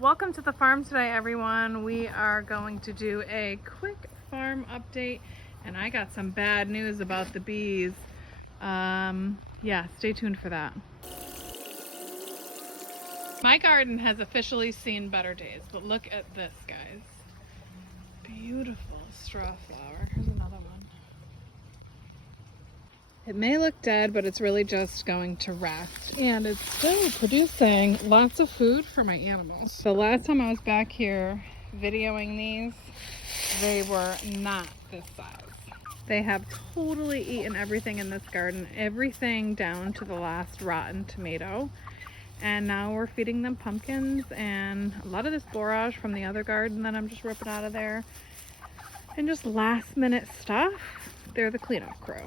Welcome to the farm today, everyone. We are going to do a quick farm update, and I got some bad news about the bees. Yeah, stay tuned for that. My garden has officially seen better days, but look at this, guys. Beautiful straw flower. Here's another one. It may look dead, but it's really just going to rest, and it's still producing lots of food for my animals. The last time I was back here videoing these, they were not this size. They have totally eaten everything in this garden, everything down to the last rotten tomato. And now we're feeding them pumpkins and a lot of this borage from the other garden that I'm just ripping out of there. And just last minute stuff. They're the cleanup crew.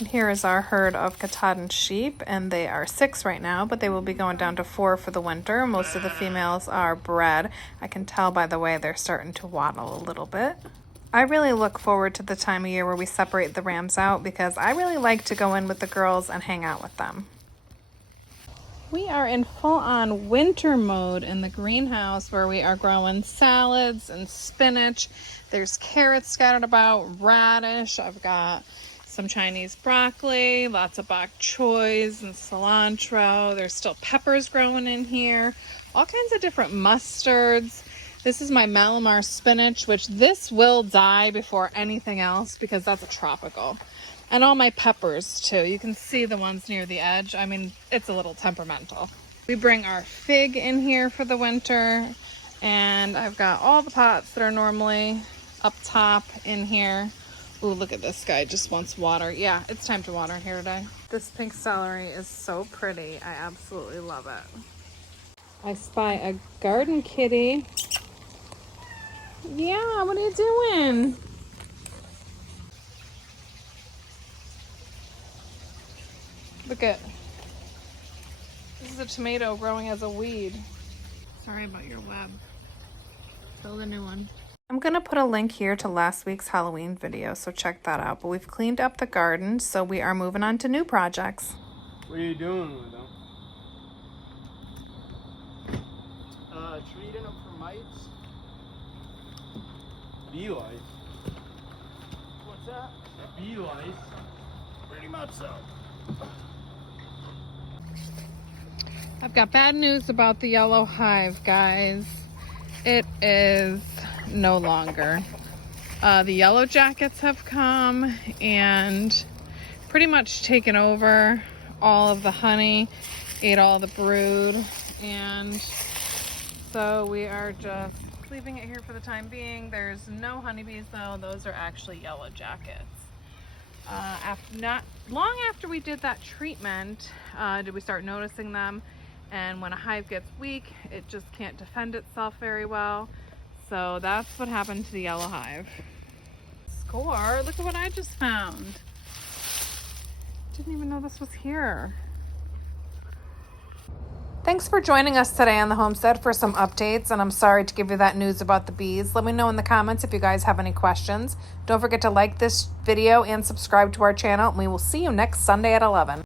And here is our herd of Katahdin sheep, and they are 6 right now, but they will be going down to 4 for the winter. Most of the females are bred. I can tell by the way they're starting to waddle a little bit. I really look forward to the time of year where we separate the rams out because I really like to go in with the girls and hang out with them. We are in full-on winter mode in the greenhouse where we are growing salads and spinach. There's carrots scattered about, radish. I've got some Chinese broccoli, lots of bok choys and cilantro. There's still peppers growing in here, all kinds of different mustards. This is my Malamar spinach, which this will die before anything else because that's a tropical. And all my peppers too. You can see the ones near the edge. I mean, it's a little temperamental. We bring our fig in here for the winter, and I've got all the pots that are normally up top in here. Ooh, look at this guy, just wants water. Yeah, it's time to water in here today. This pink celery is so pretty. I absolutely love it. I spy a garden kitty. Yeah, what are you doing? Look at, this is a tomato growing as a weed. Sorry about your web. Build a new one. I'm going to put a link here to last week's Halloween video, so check that out. But we've cleaned up the garden, so we are moving on to new projects. What are you doing with them? Treating them for mites. Bee lice. What's that? Bee lice. Pretty much so. I've got bad news about the yellow hive, guys. It is no longer. The yellow jackets have come and pretty much taken over all of the honey, ate all the brood, and so we are just leaving it here for the time being. There's no honeybees though. Those are actually yellow jackets. Not long after we did that treatment, did we start noticing them. And when a hive gets weak, it just can't defend itself very well. So that's what happened to the yellow hive. Score, look at what I just found. Didn't even know this was here. Thanks for joining us today on the homestead for some updates, and I'm sorry to give you that news about the bees. Let me know in the comments if you guys have any questions. Don't forget to like this video and subscribe to our channel, and we will see you next Sunday at 11.